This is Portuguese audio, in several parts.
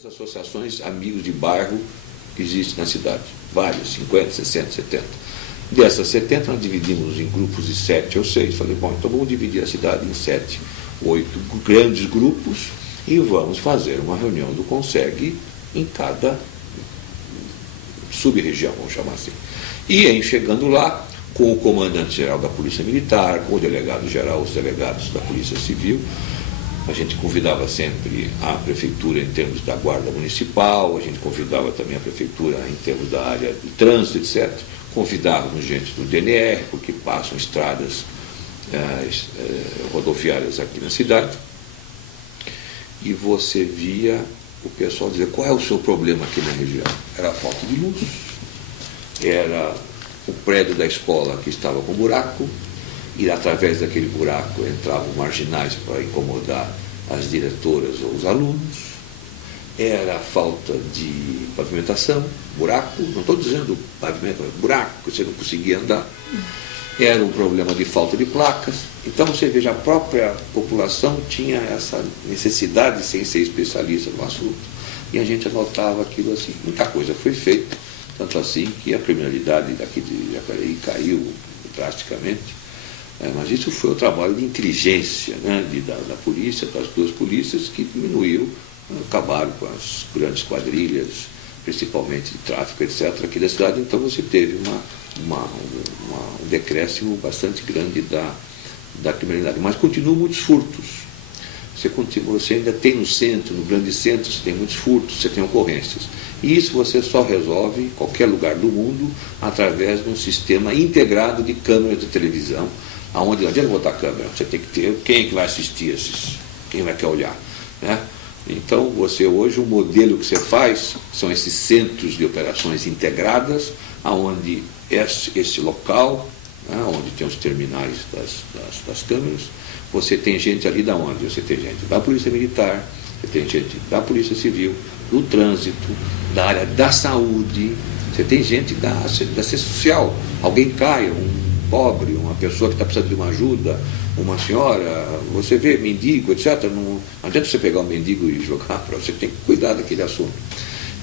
As associações amigos de bairro que existem na cidade, várias, 50, 60, 70. Dessas 70 nós dividimos em grupos de 7 ou 6. Falei, bom, então vamos dividir a cidade em 7, 8 grandes grupos e vamos fazer uma reunião do CONSEG em cada sub-região, vamos chamar assim. E aí, chegando lá, com o comandante-geral da Polícia Militar, com o delegado-geral, os delegados da Polícia Civil, a gente convidava sempre a prefeitura em termos da guarda municipal, a gente convidava também a prefeitura em termos da área de trânsito, etc. Convidávamos gente do DNR, porque passam estradas rodoviárias aqui na cidade. E você via o pessoal dizer, qual é o seu problema aqui na região? Era a falta de luz, era o prédio da escola que estava com buraco, e através daquele buraco entravam marginais para incomodar as diretoras ou os alunos, era a falta de pavimentação, buraco, não estou dizendo pavimento, buraco, que você não conseguia andar, era um problema de falta de placas. Então você veja, a própria população tinha essa necessidade, sem ser especialista no assunto, e a gente anotava aquilo assim. Muita coisa foi feita, tanto assim que a criminalidade daqui de Jacareí caiu drasticamente. Mas isso foi o trabalho de inteligência, né, da polícia, das duas polícias, que diminuiu, acabaram com as grandes quadrilhas, principalmente de tráfico, etc., aqui da cidade. Então você teve um decréscimo bastante grande da criminalidade. Mas continuam muitos furtos. Você ainda tem no centro, no grande centro, você tem muitos furtos, você tem ocorrências. E isso você só resolve em qualquer lugar do mundo através de um sistema integrado de câmeras de televisão, aonde não adianta botar câmera, você tem que ter quem é que vai assistir esses, quem vai querer olhar, né? Então, você hoje, o modelo que você faz são esses centros de operações integradas, aonde esse local, né, onde tem os terminais das câmeras, você tem gente ali da onde? Você tem gente da Polícia Militar, você tem gente da Polícia Civil, do Trânsito, da área da saúde, você tem gente da assistência social, alguém cai, um pobre, uma pessoa que está precisando de uma ajuda, uma senhora, você vê mendigo, etc. Não adianta você pegar um mendigo e jogar para você, tem que cuidar daquele assunto.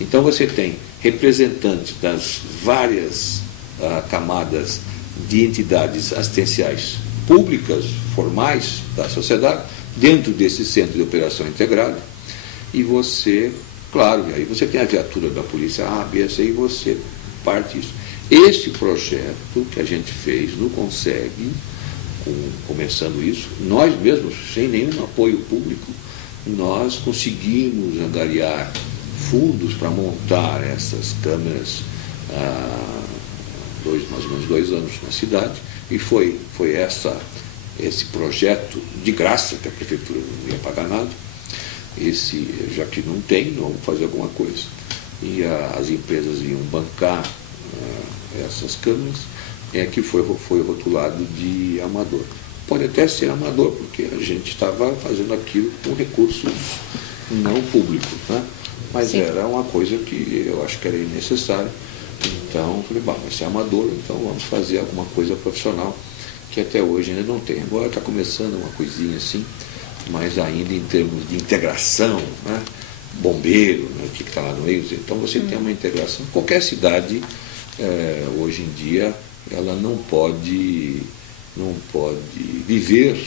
Então você tem representantes das várias camadas de entidades assistenciais públicas, formais da sociedade, dentro desse centro de operação integrado, e você, claro, aí você tem a viatura da polícia A, B, C, e você parte isso. Este projeto que a gente fez no CONSEG, começando isso, nós mesmos, sem nenhum apoio público, nós conseguimos angariar fundos para montar essas câmeras há mais ou menos 2 anos na cidade, e foi esse projeto de graça, que a prefeitura não ia pagar nada, já que não tem, vamos fazer alguma coisa. E as empresas iam bancar essas câmeras, que foi rotulado de amador. Pode até ser amador, porque a gente estava fazendo aquilo com recursos não públicos, né? Mas sim, era uma coisa que eu acho que era necessária. Então, falei, bom, vai ser amador, então vamos fazer alguma coisa profissional, que até hoje ainda não tem. Agora está começando uma coisinha assim, mas ainda em termos de integração, né? Bombeiro, né? O que está lá no meio. Então você tem uma integração. Qualquer cidade, hoje em dia, ela não pode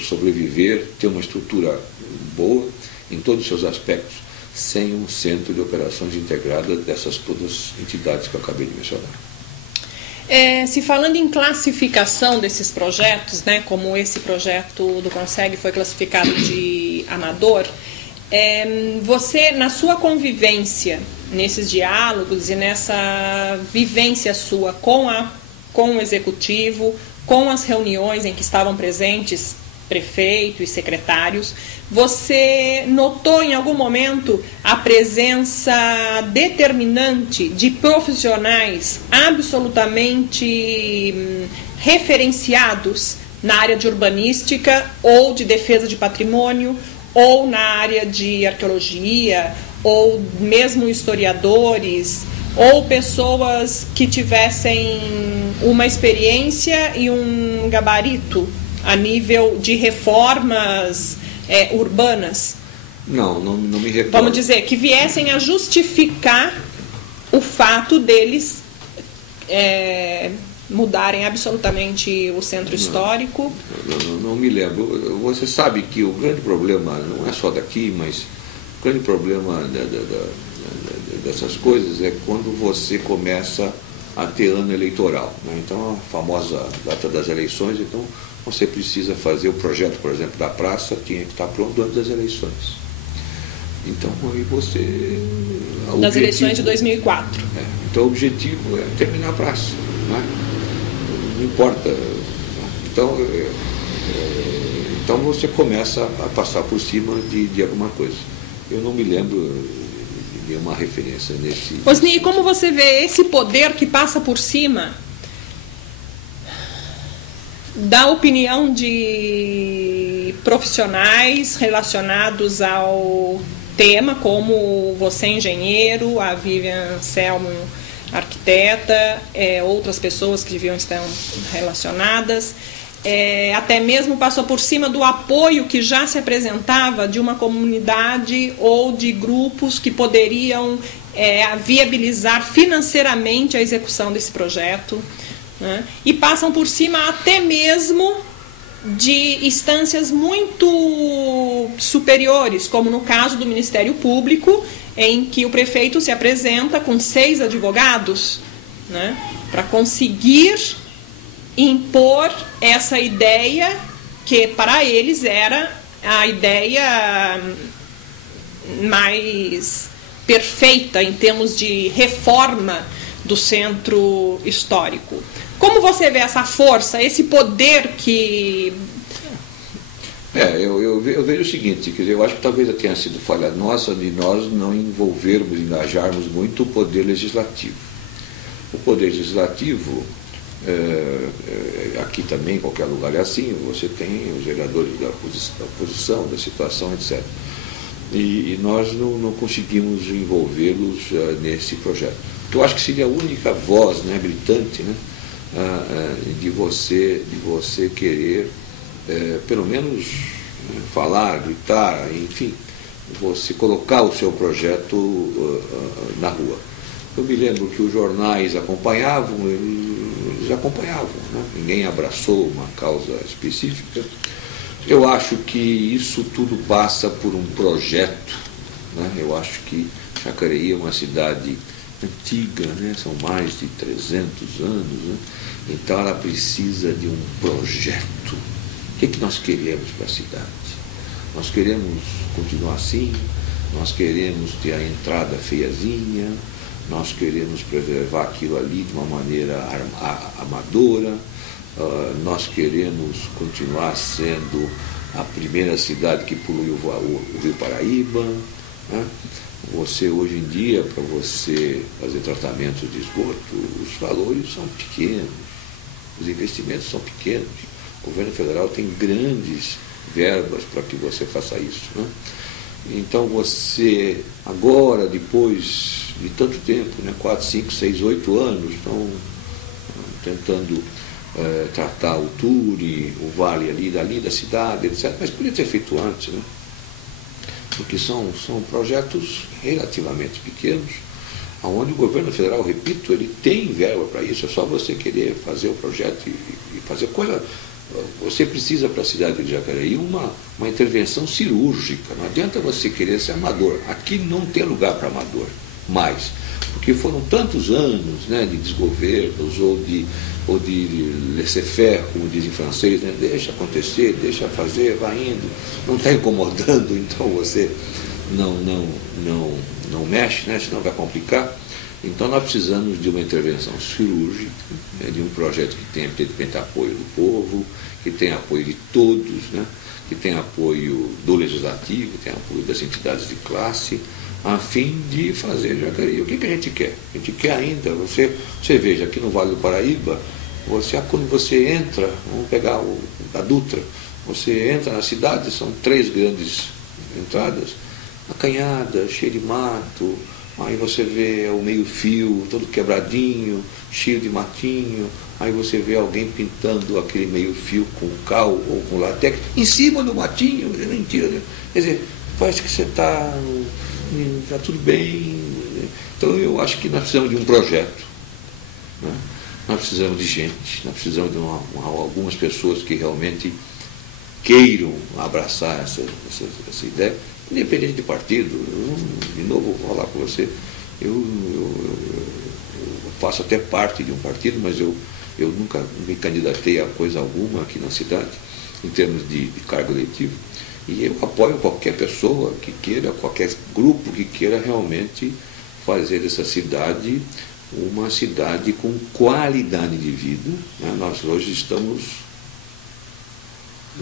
sobreviver, ter uma estrutura boa em todos os seus aspectos, sem um centro de operações integradas dessas todas entidades que eu acabei de mencionar. Se falando em classificação desses projetos, né, como esse projeto do CONSEG foi classificado de amador, você, na sua convivência, nesses diálogos e nessa vivência sua com o executivo, com as reuniões em que estavam presentes prefeito e secretários, você notou em algum momento a presença determinante de profissionais absolutamente referenciados na área de urbanística ou de defesa de patrimônio ou na área de arqueologia ou mesmo historiadores ou pessoas que tivessem uma experiência e um gabarito a nível de reformas urbanas? Não me recordo. Vamos dizer, que viessem a justificar o fato deles mudarem absolutamente o centro histórico. Não me lembro. Você sabe que o grande problema, não é só daqui, mas o grande problema dessas coisas é quando você começa a ter ano eleitoral, né? Então, a famosa data das eleições, então você precisa fazer o projeto, por exemplo, da praça, tinha que estar pronto antes das eleições. Então, aí você... Das eleições de 2004. Então, o objetivo é terminar a praça, né? Não importa. Então você começa a passar por cima de alguma coisa. Eu não me lembro de nenhuma referência nesse... Osni, como você vê esse poder que passa por cima da opinião de profissionais relacionados ao tema, como você, engenheiro, a Vivian Selmo, arquiteta, outras pessoas que deviam estar relacionadas, até mesmo passou por cima do apoio que já se apresentava de uma comunidade ou de grupos que poderiam viabilizar financeiramente a execução desse projeto, né? E passam por cima até mesmo de instâncias muito superiores, como no caso do Ministério Público, em que o prefeito se apresenta com 6 advogados, né, para conseguir impor essa ideia que para eles era a ideia mais perfeita em termos de reforma do centro histórico. Como você vê essa força, esse poder que... Eu vejo o seguinte, quer dizer, eu acho que talvez tenha sido falha nossa de nós não engajarmos muito o poder legislativo. O poder legislativo, aqui também, em qualquer lugar é assim, você tem os vereadores da oposição, da situação, etc. E nós não conseguimos envolvê-los nesse projeto. Eu acho que seria a única voz, né, gritante, né, de você querer, pelo menos, falar, gritar, enfim, você colocar o seu projeto na rua. Eu me lembro que os jornais acompanhavam, eles acompanhavam, né? Ninguém abraçou uma causa específica. Eu acho que isso tudo passa por um projeto, né? Eu acho que Jacareí é uma cidade antiga, né? São mais de 300 anos, né? Então ela precisa de um projeto. O que nós queremos para a cidade? Nós queremos continuar assim, nós queremos ter a entrada feiazinha, nós queremos preservar aquilo ali de uma maneira amadora, nós queremos continuar sendo a primeira cidade que polui o Rio Paraíba, né? Você, hoje em dia, para você fazer tratamentos de esgoto, os valores são pequenos, os investimentos são pequenos. O governo federal tem grandes verbas para que você faça isso, né? Então você, agora, depois de tanto tempo, né, 4, 5, 6, 8 anos, estão tentando tratar o Turi, o vale ali da cidade, etc. Mas podia ter feito antes, né? Porque são projetos relativamente pequenos, onde o governo federal, repito, ele tem verba para isso, é só você querer fazer o projeto e fazer coisa. Você precisa para a cidade de Jacareí uma intervenção cirúrgica, não adianta você querer ser amador. Aqui não tem lugar para amador mais, porque foram tantos anos, né, de desgovernos ou de laissez-faire, como dizem em francês, né? Deixa acontecer, deixa fazer, vai indo, não está incomodando, então você não mexe, né? Senão vai complicar. Então nós precisamos de uma intervenção cirúrgica, né? De um projeto que tenha apoio do povo, que tenha apoio de todos, né? Que tenha apoio do legislativo, que tenha apoio das entidades de classe, a fim de fazer Jacareí. O que a gente quer? A gente quer ainda, você veja, aqui no Vale do Paraíba, quando você entra, vamos pegar a Dutra, você entra na cidade, são 3 grandes entradas, acanhada, cheia de mato, aí você vê o meio-fio todo quebradinho, cheio de matinho, aí você vê alguém pintando aquele meio-fio com cal ou com latex, em cima do matinho, mentira, né? Quer dizer, parece que você está tudo bem. Então eu acho que nós precisamos de um projeto, né? Nós precisamos de gente, nós precisamos de algumas pessoas que realmente queiram abraçar essa ideia, independente de partido. De novo, vou falar com você, eu faço até parte de um partido, mas eu nunca me candidatei a coisa alguma aqui na cidade, em termos de cargo eletivo, e eu apoio qualquer pessoa que queira, qualquer grupo que queira realmente fazer dessa cidade uma cidade com qualidade de vida, né? Nós hoje estamos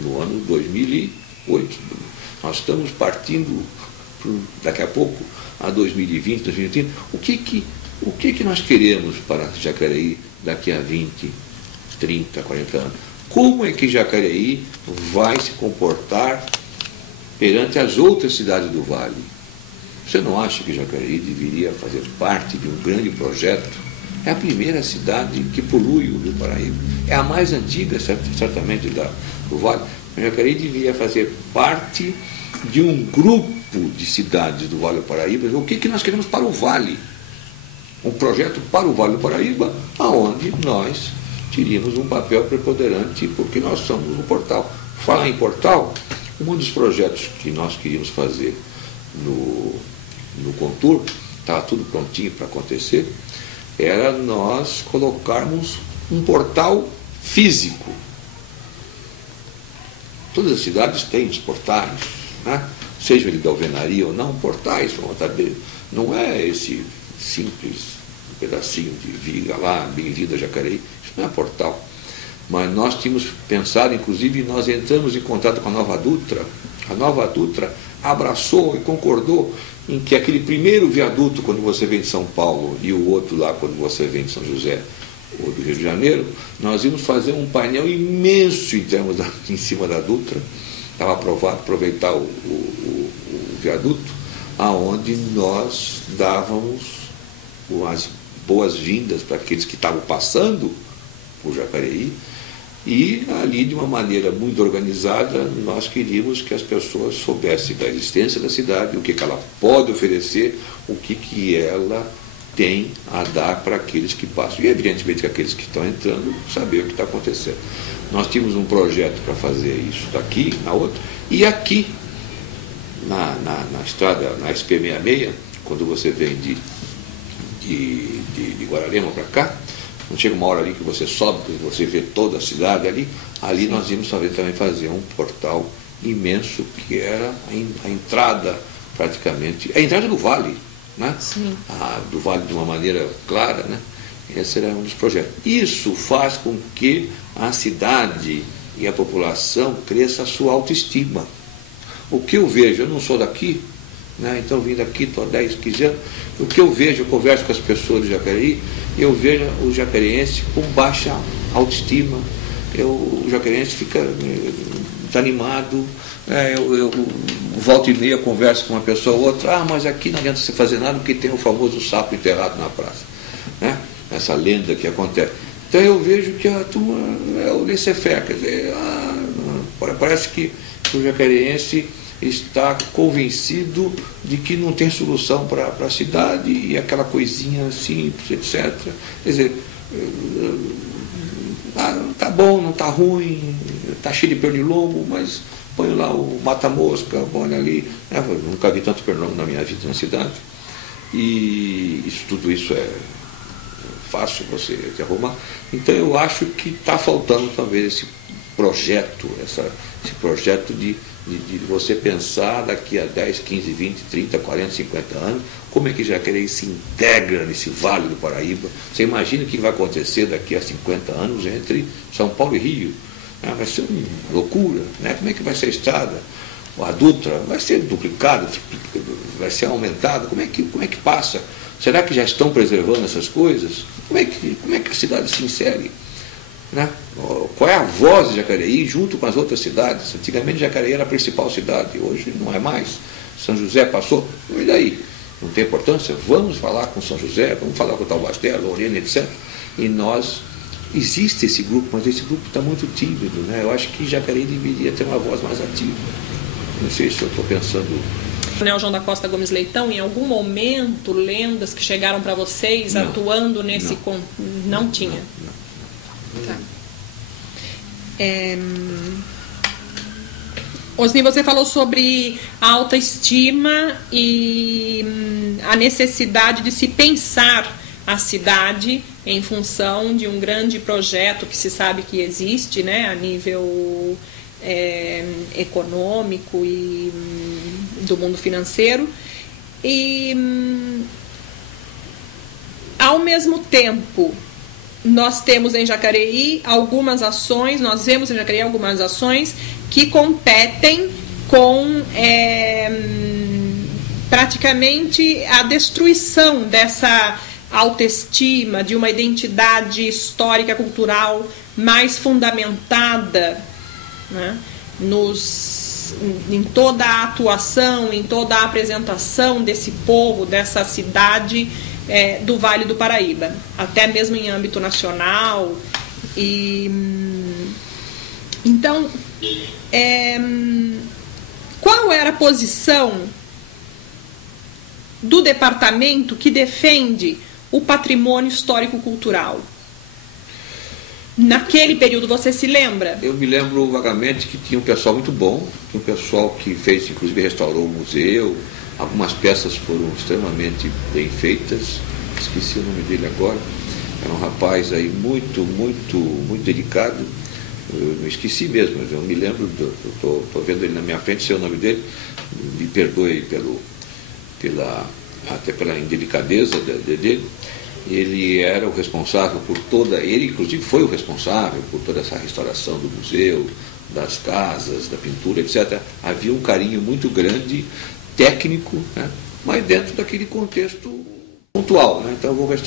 no ano 2008, nós estamos partindo daqui a pouco a 2020, 2030. O que nós queremos para Jacareí daqui a 20, 30, 40 anos? Como é que Jacareí vai se comportar perante as outras cidades do Vale? Você não acha que Jacareí deveria fazer parte de um grande projeto? É a primeira cidade que polui o Rio Paraíba. É a mais antiga, certamente, do Vale. Jacareí deveria fazer parte de um grupo de cidades do Vale do Paraíba. O que nós queremos para o Vale? Um projeto para o Vale do Paraíba, onde nós teríamos um papel preponderante, porque nós somos um portal. Falar em portal, um dos projetos que nós queríamos fazer no Contur, estava tudo prontinho para acontecer, era nós colocarmos um portal físico. Todas as cidades têm os portais, né? Seja ele de alvenaria ou não, portais, não é esse simples pedacinho de viga lá, bem-vindo a Jacareí, isso não é portal. Mas nós tínhamos pensado, inclusive, nós entramos em contato com a Nova Dutra. A Nova Dutra abraçou e concordou em que aquele primeiro viaduto, quando você vem de São Paulo, e o outro lá, quando você vem de São José ou do Rio de Janeiro, nós íamos fazer um painel imenso em cima da Dutra. Estava aprovado aproveitar o viaduto, aonde nós dávamos as boas-vindas para aqueles que estavam passando por Jacareí, e ali, de uma maneira muito organizada, nós queríamos que as pessoas soubessem da existência da cidade, o que ela pode oferecer, o que ela tem a dar para aqueles que passam. E, evidentemente, que aqueles que estão entrando saber o que está acontecendo. Nós tínhamos um projeto para fazer isso daqui, na outra, e aqui, na estrada, na SP66, quando você vem de Guararema para cá, não chega uma hora ali que você sobe, que você vê toda a cidade ali nós íamos também fazer um portal imenso, que era a entrada, praticamente, a entrada do vale, né? Sim. Do vale de uma maneira clara, né? Esse era um dos projetos. Isso faz com que a cidade e a população cresça a sua autoestima. O que eu vejo, eu não sou daqui, né? Então vim daqui, estou há 10, 15 anos, o que eu vejo, eu converso com as pessoas de Jacareí, eu vejo o jacareense com baixa autoestima, o jacareense fica desanimado, eu volto e meia, converso com uma pessoa ou outra, mas aqui não adianta você fazer nada porque tem o famoso sapo enterrado na praça, né? Essa lenda que acontece. Então eu vejo que a turma é o laissez-faire, quer dizer, parece que o jacareense está convencido de que não tem solução para a cidade, e aquela coisinha simples, etc. Quer dizer, tá bom, não tá ruim, tá cheio de pernilongo, mas põe lá o mata-mosca, põe ali. Eu nunca vi tanto pernilongo na minha vida na cidade, e tudo isso é fácil você te arrumar. Então eu acho que está faltando talvez esse projeto, esse projeto de você pensar daqui a 10, 15, 20, 30, 40, 50 anos, como é que Jacareí se integra nesse Vale do Paraíba. Você imagina o que vai acontecer daqui a 50 anos entre São Paulo e Rio? Vai ser uma loucura, né? Como é que vai ser a estrada? A Dutra vai ser duplicada, vai ser aumentada, como é que passa? Será que já estão preservando essas coisas? Como é que a cidade se insere? Né? Qual é a voz de Jacareí junto com as outras cidades? Antigamente Jacareí era a principal cidade, hoje não é mais. São José passou, e daí? Não tem importância? Vamos falar com São José, vamos falar com Taubaté, Lorena, etc. E existe esse grupo, mas esse grupo está muito tímido, né? Eu acho que Jacareí deveria ter uma voz mais ativa. Não sei se eu estou pensando... Coronel João da Costa Gomes Leitão, em algum momento, lendas que chegaram para vocês Não, atuando nesse... Não tinha? Não. Tá. Osni, você falou sobre a autoestima e a necessidade de se pensar a cidade em função de um grande projeto que se sabe que existe, né, a nível econômico e do mundo financeiro. E, ao mesmo tempo, nós temos em Jacareí algumas ações, nós vemos em Jacareí algumas ações que competem com praticamente a destruição dessa autoestima, de uma identidade histórica, cultural mais fundamentada, né, em toda a atuação, em toda a apresentação desse povo, dessa cidade do Vale do Paraíba, até mesmo em âmbito nacional. E então, qual era a posição do departamento que defende o patrimônio histórico-cultural? Naquele período, você se lembra? Eu me lembro vagamente que tinha um pessoal muito bom, tinha um pessoal que fez, inclusive restaurou o museu, algumas peças foram extremamente bem feitas, esqueci o nome dele agora, era um rapaz aí muito dedicado, eu me esqueci mesmo, mas eu me lembro, estou vendo ele na minha frente, sei o nome dele, me perdoe até pela indelicadeza dele. Ele era o responsável por ele inclusive foi o responsável por toda essa restauração do museu, das casas, da pintura, etc. Havia um carinho muito grande, técnico, né? Mas dentro daquele contexto pontual, né? Então eu vou restaurar